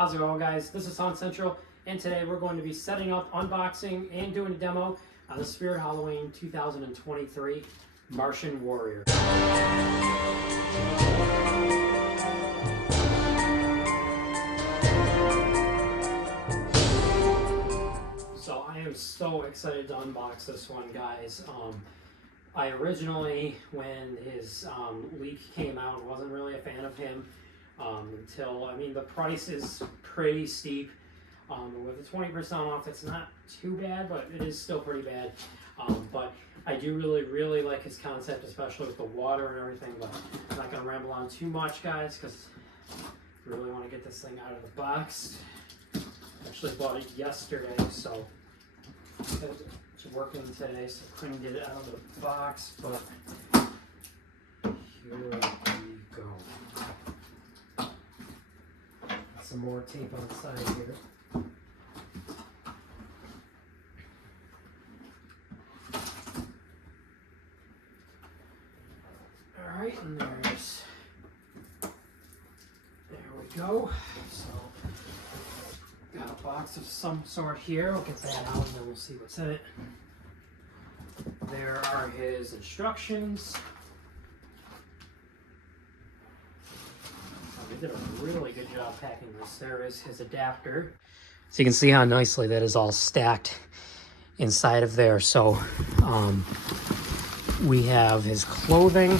How's it going, guys? This is Hunt Central, and today we're going to be setting up, unboxing, and doing a demo on the Spirit Halloween 2023 Martian Warrior. So I am so excited to unbox this one, guys. I originally, when his leak came out, wasn't really a fan of him. Until, I mean, the price is pretty steep. With the 20% off, it's not too bad, but it is still pretty bad. But I do really like his concept, especially with the water and everything. But I'm not going to ramble on too much, guys, because I really want to get this thing out of the box. Actually bought it yesterday, so it's working today, so I couldn't get it out of the box. But here we go. Some more tape on the side here. Alright, and there we go. So, got a box of some sort here. We'll get that out and then we'll see what's in it. There are his instructions. They did a really good job packing this. There is his adapter. So you can see how nicely that is all stacked inside of there. So we have his clothing.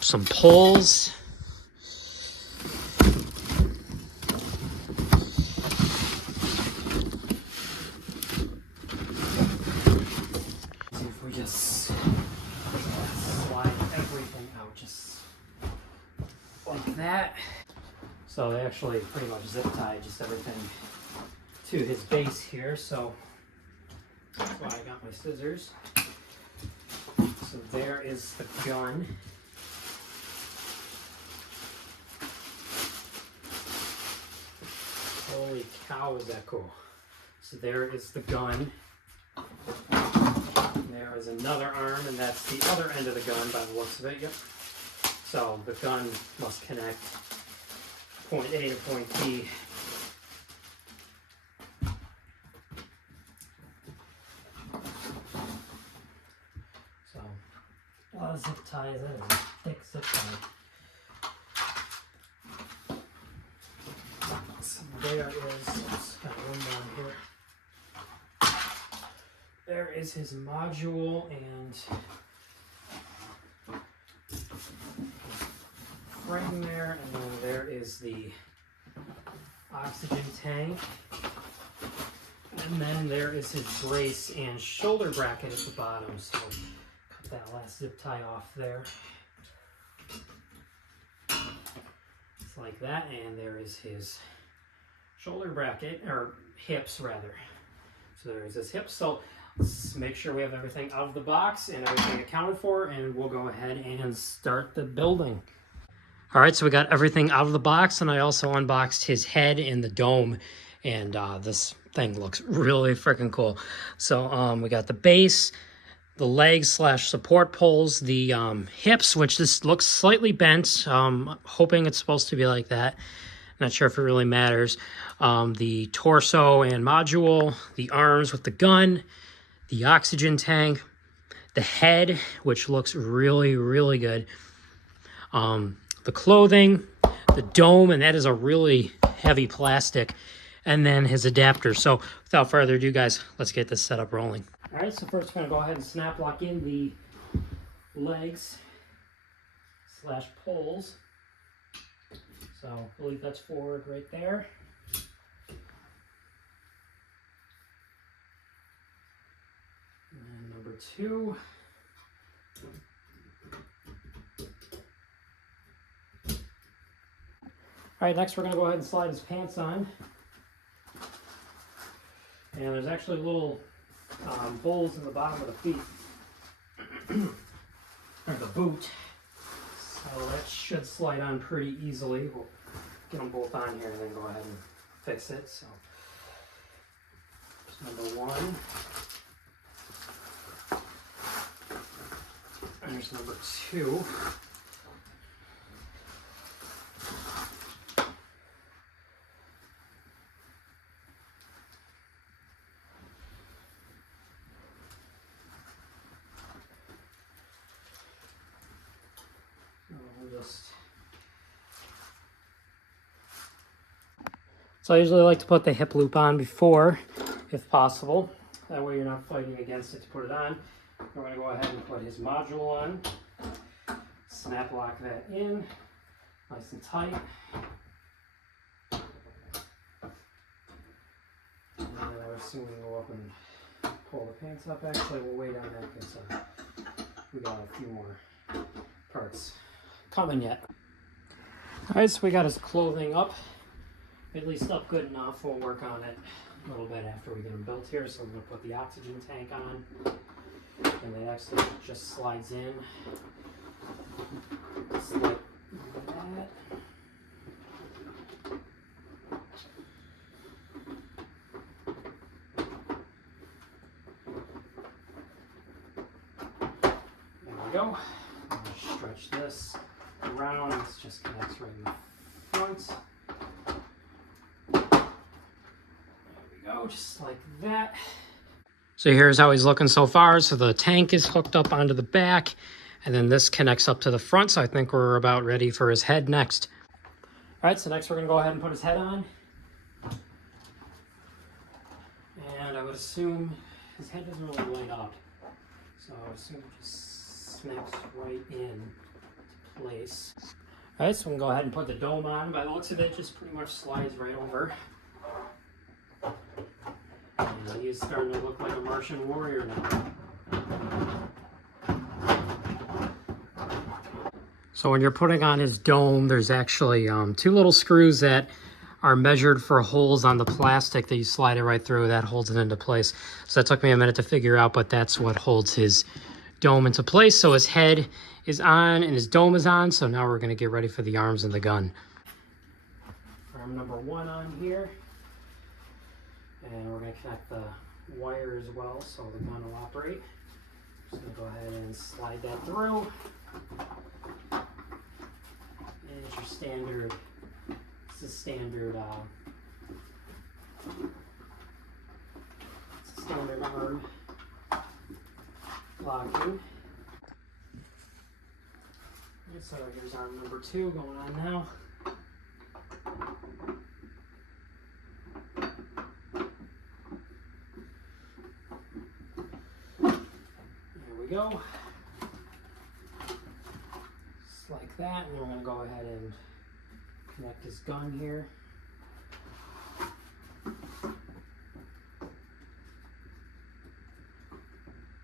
Some poles. Just slide everything out just like that. So they actually pretty much zip tied just everything to his base here. So that's why I got my scissors. So there is the gun. Holy cow, is that cool. So there is the gun. There is another arm, and that's the other end of the gun by the looks of it. Yep. So the gun must connect point A to point B. So a lot of zip ties. That is a thick zip tie. So there is, got one down here. There is his module and frame there, and then there is the oxygen tank, and then there is his brace and shoulder bracket at the bottom. So cut that last zip tie off there. It's like that, and there is his shoulder bracket, or hips rather. So there's his hips. So let's make sure we have everything out of the box and everything accounted for, and we'll go ahead and start the building. All right, so we got everything out of the box, and I also unboxed his head and the dome, and this thing looks really freaking cool. So we got the base, the legs / support poles, the hips, which this looks slightly bent. Hoping it's supposed to be like that. Not sure if it really matters. The torso and module, the arms with the gun, the oxygen tank, the head, which looks really good. The clothing, the dome, and that is a really heavy plastic, and then his adapter. So without further ado, guys, let's get this set up rolling. All right, so first we're gonna go ahead and snap lock in the legs / poles. So I believe that's forward right there. And number 2. All right, next we're going to go ahead and slide his pants on. And there's actually little holes in the bottom of the feet, or the boot. So that should slide on pretty easily. We'll get them both on here and then go ahead and fix it. So number 1. There's number 2. So I usually like to put the hip loop on before, if possible. That way you're not fighting against it to put it on. We're going to go ahead and put his module on. Snap lock that in, nice and tight. And then I assume we go up and pull the pants up. Actually, we'll wait on that because we got a few more parts coming yet. Alright, so we got his clothing up, at least up good enough. We'll work on it a little bit after we get him built here. So I'm going to put the oxygen tank on, and it actually just slides in. Just like that. There we go. Stretch this around. This just connects right in the front. There we go, just like that. So here's how he's looking so far. So the tank is hooked up onto the back, and then this connects up to the front. So I think we're about ready for his head next. All right, so next we're gonna go ahead and put his head on. And I would assume his head doesn't really light up. So I would assume it just snaps right in place. All right, so we can go ahead and put the dome on. By the looks of it, just pretty much slides right over. And he's starting to look like a Martian warrior now. So when you're putting on his dome, there's actually 2 little screws that are measured for holes on the plastic that you slide it right through. That holds it into place. So that took me a minute to figure out, but that's what holds his dome into place. So his head is on and his dome is on. So now we're going to get ready for the arms and the gun. Arm number 1 on here. And we're going to connect the wire as well so the gun will operate. Just going to go ahead and slide that through. And it's your standard, it's a standard arm locking. And so here's arm number 2 going on now. Go. Just like that, and we're going to go ahead and connect his gun here.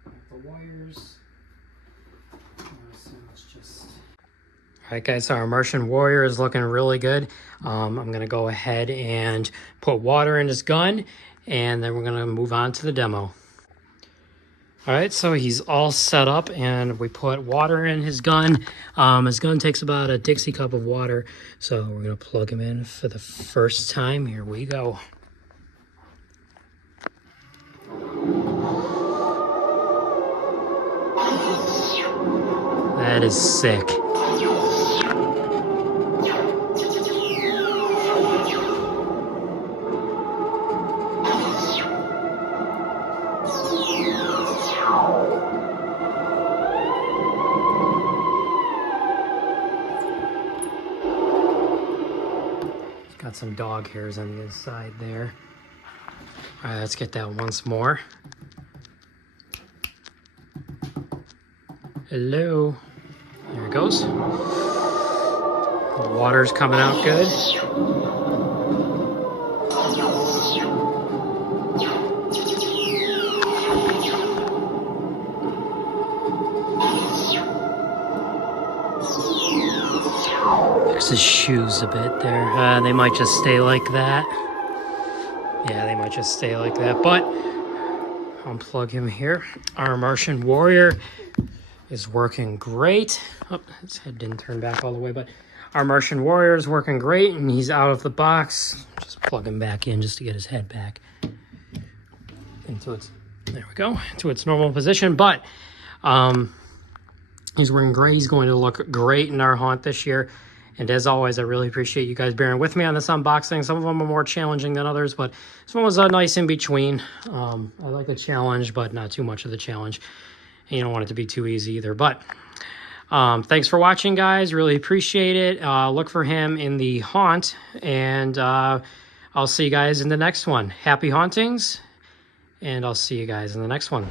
Connect the wires. So it's just... Alright guys, so our Martian warrior is looking really good. I'm going to go ahead and put water in his gun, and then we're going to move on to the demo. All right, so he's all set up, and we put water in his gun. His gun takes about a Dixie cup of water, so we're going to plug him in for the first time. Here we go. That is sick. Got some dog hairs on the inside there. All right, let's get that once more. Hello. There it goes. The water's coming out good. Fix his shoes a bit there. They might just stay like that. Yeah, they might just stay like that, but unplug him here. Our Martian warrior is working great. Oh, his head didn't turn back all the way, but our Martian warrior is working great, and he's out of the box. Just plug him back in just to get his head back into its, there we go, into its normal position. But He's wearing gray. He's going to look great in our hunt this year. And as always, I really appreciate you guys bearing with me on this unboxing. Some of them are more challenging than others, but this one was a nice in between. I like the challenge, but not too much of the challenge. And you don't want it to be too easy either. But thanks for watching, guys. Really appreciate it. Look for him in the haunt, and I'll see you guys in the next one. Happy hauntings, and I'll see you guys in the next one.